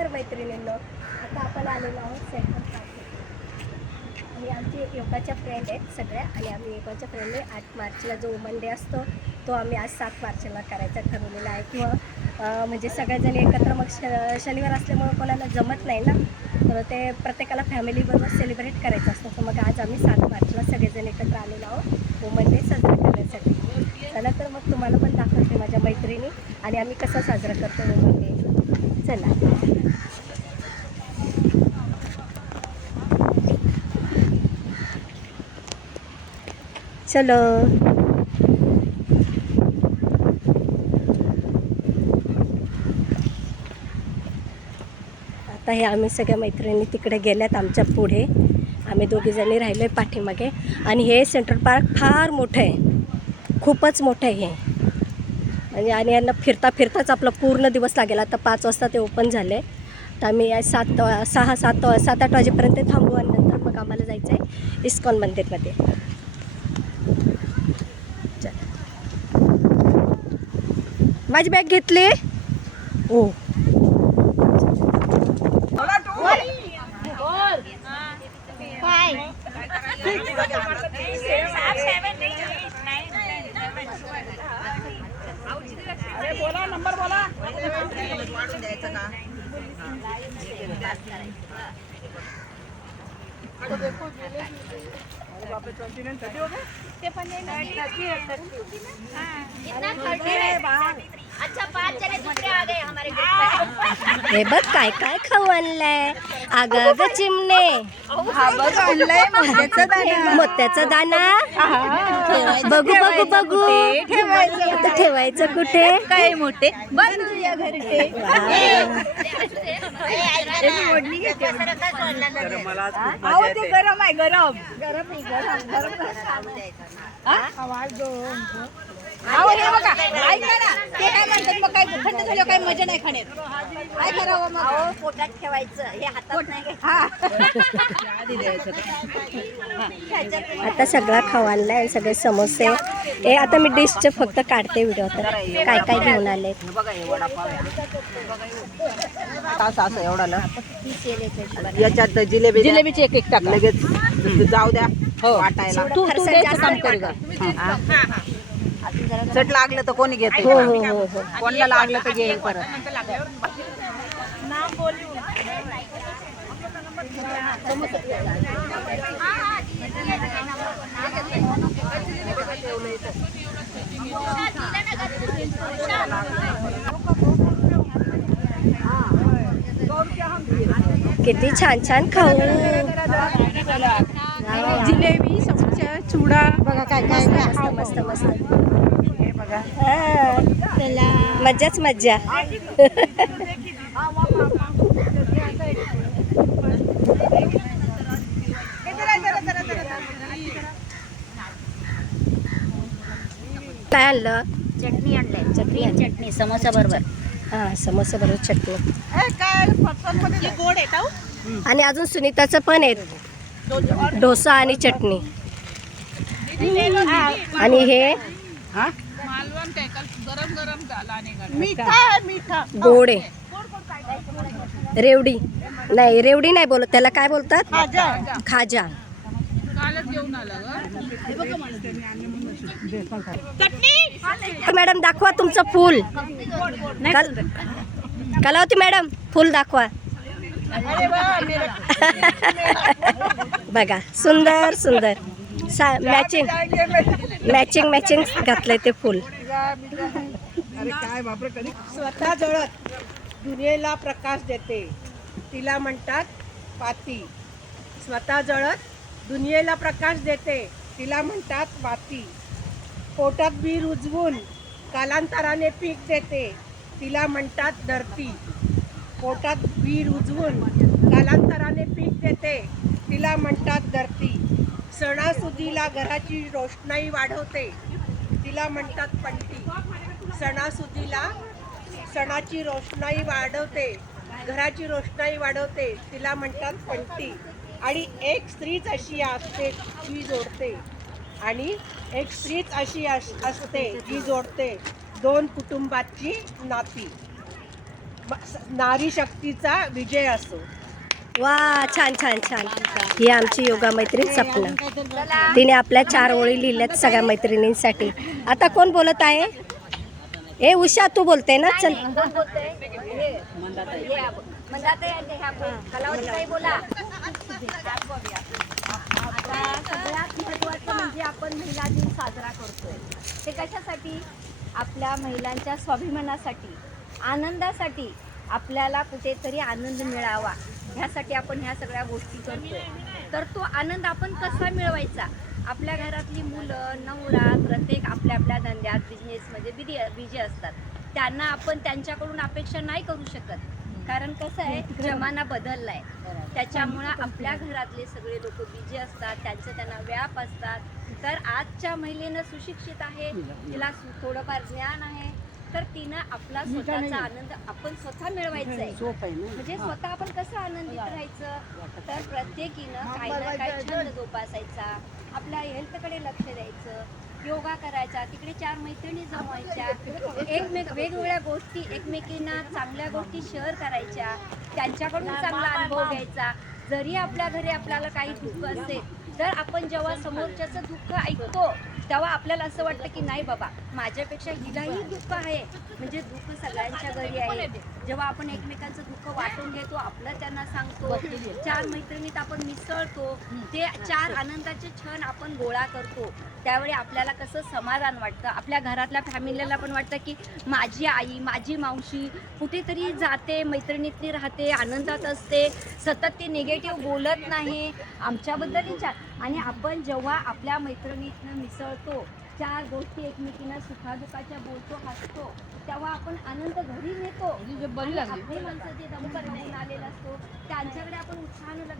तर मैत्रिणींनो. आता आपण आलेलो आहोत सेंट्रल पार्क आणि आमचे योगाच्या फ्रेंड आहेत सगळ्या. आणि आम्ही योगाच्या फ्रेंडने आठ मार्चला जो वुमन डे असतो तो आम्ही आज सात मार्चला करायचा ठरवलेला आहे. किंवा म्हणजे सगळेजण एकत्र मग श शनिवार असल्यामुळे कोणाला जमत नाही ना तर ते प्रत्येकाला फॅमिलीबरोबर सेलिब्रेट करायचं असतं. तर मग आज आम्ही सात मार्चला सगळेजण एकत्र आलेलो आहोत वुमन डे साजरा करण्यासाठी. चला तर मग तुम्हाला पण दाखवते माझ्या मैत्रिणी. आणि आम्ही कसं साजरा करतो वुमन डे. चला. चलो. आता हे आम्ही सगळ्या मैत्रिणी तिकडे गेल्यात आमच्या पुढे. आम्ही दोघीजणी राहिलो आहे पाठीमागे. आणि हे सेंट्रल पार्क फार मोठं आहे. खूपच मोठं आहे हे. आणि आणि यांना फिरता फिरताच आपला पूर्ण दिवस लागेल. आता पाच वाजता ते ओपन झाले. तर आम्ही सात सहा सात वा- सात आठ वाजेपर्यंत थांबू आणि नंतर मग आम्हाला जायचं आहे इस्कॉन मंदिरमध्ये. चल. माझी बॅग घेतली. हो हे बघ काय काय खाऊ आणलंय अग ग चिमणे. मोत्याचा दाना बघू बघू बघू. आता ठेवायचं कुठे? काय मोठे? गरम आहे गरम. गरम आहे गरम. गरम अहो हे बघा. ऐका ना. ते काय म्हणतात मग काय थंड झालं काय मजा नाही खाण्यात. काय करावं मग. पोटात ठेवायचं. हे हातात नाही आता सगळा आणलाय आणि सगळे समोसे. हे आता मी डिशचे फक्त काढते व्हिडिओ तर काय काय घेऊन आले तास असं एवढा ना याच्यात जिलेबी जिलेबीची एक एक टाक. लगेच जाऊ द्या. वाटायला. तू तू द्यायचं काम कर चट लागलं तर कोणी घेत हो हो हो. कोणाला लागलं तर घेईल परत. किती छान छान खाऊ. जिलेबी समोसा चुडा. बघा काय काय मस्त मस्त मज्जाच मज्जा. काय आणलं? चटणी आणलंय. चटणी चटणी समोसा बरोबर. हा समोसा बरोबर चटणी. काय गोड आहे आणि अजून सुनीताचं पण आहे डोसा आणि चटणी. आणि हे? मीठा मीठा. गोड. रेवडी. नाही रेवडी नाही बोलत. त्याला काय बोलतात? खाजा. मॅडम दाखवा तुमचं फुल. कल- कलावती मॅडम फुल दाखवा. बघा सुंदर सुंदर. सा मॅचिंग मॅचिंग मॅचिंग घातलंय ते फुल. स्वतः जळत. दुनियेला प्रकाश देते. तिला म्हणतात पाती स्वतः जळत दुनियेला प्रकाश देते. तिला म्हणतात वाती. पोटात बी रुजवून कालांतराने पीक देते. तिला म्हणतात धरती. पोटात बी रुजवून कालांतराने पीक देते. तिला म्हणतात धरती. सणासुदीला घराची रोषणाई वाढवते. तिला म्हणतात पंटी. सणासुदीला सणाची रोषणाई वाढवते. घराची रोषणाई वाढवते. तिला म्हणतात पंटी. आणि एक स्त्रीच अशी असते जी जोडते. आणि एक स्त्रीच अशी अस- असते जी जोडते. दोन कुटुंबाची नाती. नारी शक्तीचा विजय असो. वा छान छान छान. ही आमची योगा मैत्रीण सपना. तिने आपल्या चार ओळी लिहिल्यात सगळ्या मैत्रिणींसाठी. आता कोण बोलत आहे? ए उषा तू बोलते ना? चल. बोला सगळ्यात म्हणजे आपण महिला दिन साजरा करतोय ते कशासाठी? आपल्या महिलांच्या स्वाभिमानासाठी आनंदासाठी आपल्याला कुठेतरी आनंद मिळावा. ह्यासाठी आपण ह्या सगळ्या गोष्टी करतोय. तर तो आनंद आपण कसा मिळवायचा? आपल्या घरातली मुलं नवरा प्रत्येक आपल्या आपल्या धंद्यात बिझनेसमध्ये बिझी बिझी असतात. त्यांना आपण त्यांच्याकडून अपेक्षा नाही करू शकत. कारण कसं आहे जमाना बदललाय. त्याच्यामुळं आपल्या घरातले सगळे लोक बिझी असतात. त्यांचं त्यांना व्याप असतात. तर आजच्या महिलेनं सुशिक्षित आहे. तिला थोडंफार ज्ञान आहे. तर तिनं आपला स्वतःचा आनंद आपण स्वतः मिळवायचा आहे म्हणजे स्वतः आपण कसं आनंदित राहायचं? तर प्रत्येकीनं काही ना काही छंद जोपासायचा. आपल्या हेल्थकडे लक्ष द्यायचं. योगा करायचा. तिकडे चार मैत्रिणी जमवायच्या. एकमेक वेगवेगळ्या गोष्टी एकमेकींना चांगल्या गोष्टी शेअर करायच्या. त्यांच्याकडून चांगला अनुभव घ्यायचा. जरी आपल्या घरी आपल्याला काही दुःख असेल तर आपण जेव्हा समोरच्याचं दुःख ऐकतो तेव्हा आपल्याला असं वाटतं की नाही बाबा माझ्यापेक्षा हिलाही दुःख आहे. म्हणजे दुःख सगळ्यांच्या घरी आहे. जेव्हा आपण एकमेकांचं दुःख वाटून घेतो आपलं त्यांना सांगतो चार मैत्रिणीत आपण मिसळतो ते चार आनंदाचे क्षण आपण गोळा करतो. त्यावेळी आपल्याला कसं समाधान वाटतं? आपल्या घरातल्या फॅमिलीला पण वाटतं की माझी आई माझी मावशी कुठेतरी जाते मैत्रिणीतली राहते आनंदात असते सतत ती निगेटिव्ह बोलत नाही. आमच्याबद्दल विचार. आणि आपण जेव्हा आपल्या मैत्रिणीतनं मिसळतो चार गोष्टी एकमेकींना सुखादुखाच्या बोलतो हसतो. तेव्हा आपण आनंद घरी नेतो. आपली माणसं जे दमकर आलेलं असतो त्यांच्याकडे आपण उत्साहानं जर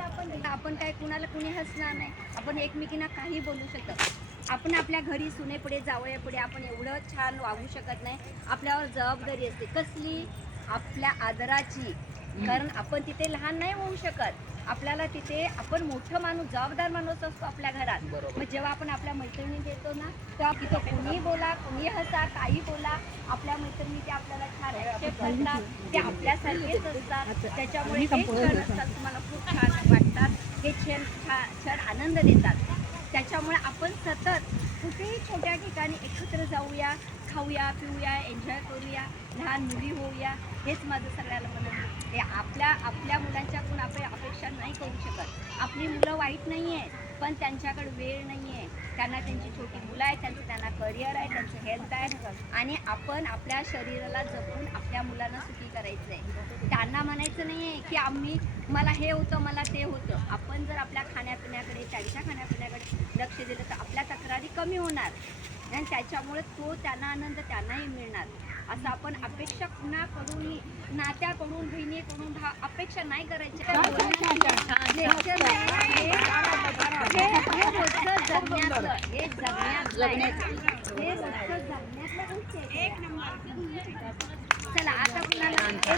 आपण आपण काय कुणाला कुणी हसणार नाही. आपण एकमेकींना काही बोलू शकत आपण आपल्या घरी सुनेपुढे जावयापुढे आपण एवढं छान वागू शकत नाही. आपल्यावर जबाबदारी असते. कसली? आपल्या आदराची. कारण आपण तिथे लहान नाही होऊ शकत. आपल्याला तिथे आपण मोठं माणूस जबाबदार माणूस असतो आपल्या घरात. मग जेव्हा आपण आपल्या मैत्रिणी देतो ना तेव्हा तिथं कुणी बोला कुणी हसा काही बोला आपल्या मैत्रिणी ते आपल्याला छान accept करतात ते आपल्यासारखेच असतात. त्याच्यामुळे हे क्षण असतात. तुम्हाला खूप छान वाटतात. हे क्षण छा- क्षण आनंद देतात. त्याच्यामुळे आपण सतत कुठेही छोट्या ठिकाणी एकत्र जाऊया खाऊया पिऊया एन्जॉय करूया लहान मुली होऊया हेच माझं सगळ्याला म्हणत हे आपल्या आपल्या मुलांच्याकडून आपण अपेक्षा नाही करू शकत. आपली मुलं वाईट नाही आहेत पण त्यांच्याकडे वेळ नाही आहे त्यांना त्यांची छोटी मुलं आहेत त्यांचं त्यांना करिअर आहे त्यांचं हेल्थ आहे. आणि आपण आपल्या शरीराला जपून आपल्या मुलांना सुखी करायचं आहे त्यांना म्हणायचं नाही आहे की आम्ही मला हे होतं मला ते होतं. आपण जर आपल्या खाण्यापिण्याकडे त्यांच्या खाण्यापिण्याकडे लक्ष दिलं तर आपल्या तक्रारी कमी होणार. आणि त्याच्यामुळे तो त्यांना आनंद त्यांनाही मिळणार. असं आपण अपेक्षा कुणाकडूनही नात्याकडून बहिणीकडून हा अपेक्षा नाही करायची.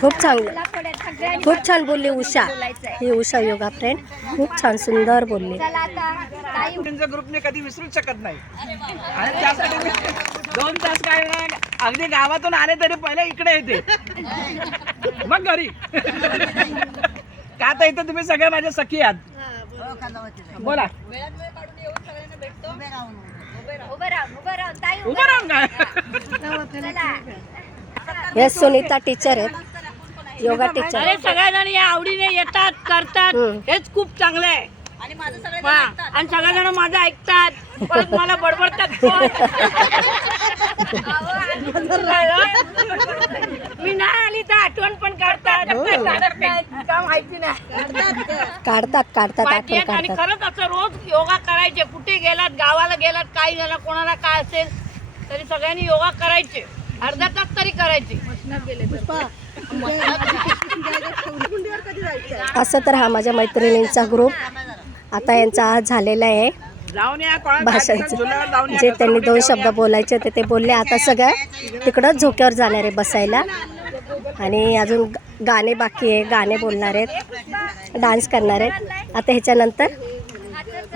खूप चांगलं. खूप छान बोलली उषा. ही उषा योगा फ्रेंड खूप छान सुंदर बोलली. त्यांच्या ग्रुपने कधी विसरूच शकत नाही. आणि त्यासाठी मी दोन तास काय अगदी गावातून आले तरी पहिले इकडे येते. मग घरी. का तर इथे तुम्ही सगळे माझे सखी आहात. बोला. उभं राहा उभं राहा ताई उभं राहून काय? हे सुनीता टीचर आहेत. योगा टीचर अरे सगळेजण या आवडीने येतात करतात. हेच खूप चांगलं आहे. हा, आणि सगळेजण माझं ऐकतात. परत मला बडबडतात. मी नाही आली तर आठवण पण काढतात. काम माहिती नाही काढतात काढतात आठवण आणि काढतात. खरंच असं रोज योगा करायचे. कुठे गेलात गावाला गेलात काही झालं कोणाला काय असेल तरी सगळ्यांनी योगा करायचे. अर्धा तास तरी करायचे. असं तर हा माझ्या मैत्रिणींचा ग्रुप आता यांचा आज झालेला आहे. या जे त्यांनी दोन? शब्द बोलायचे होते ते बोलले. आता सगळं तिकडंच झोक्यावर जाणार आहे बसायला. आणि अजून गाणे बाकी आहे. गाणे बोलणार आहेत. डान्स करणार आहेत. आता ह्याच्यानंतर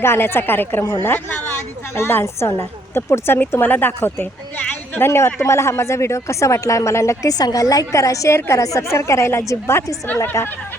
गाण्याचा कार्यक्रम होणार आणि डान्सचा होणार. तर पुढचा मी तुम्हाला दाखवते. धन्यवाद. तुम्हाला हा माझा व्हिडिओ कसा वाटला मला नक्कीच सांगा. लाईक करा शेअर करा सबस्क्राईब करायला अजिबात विसरू नका.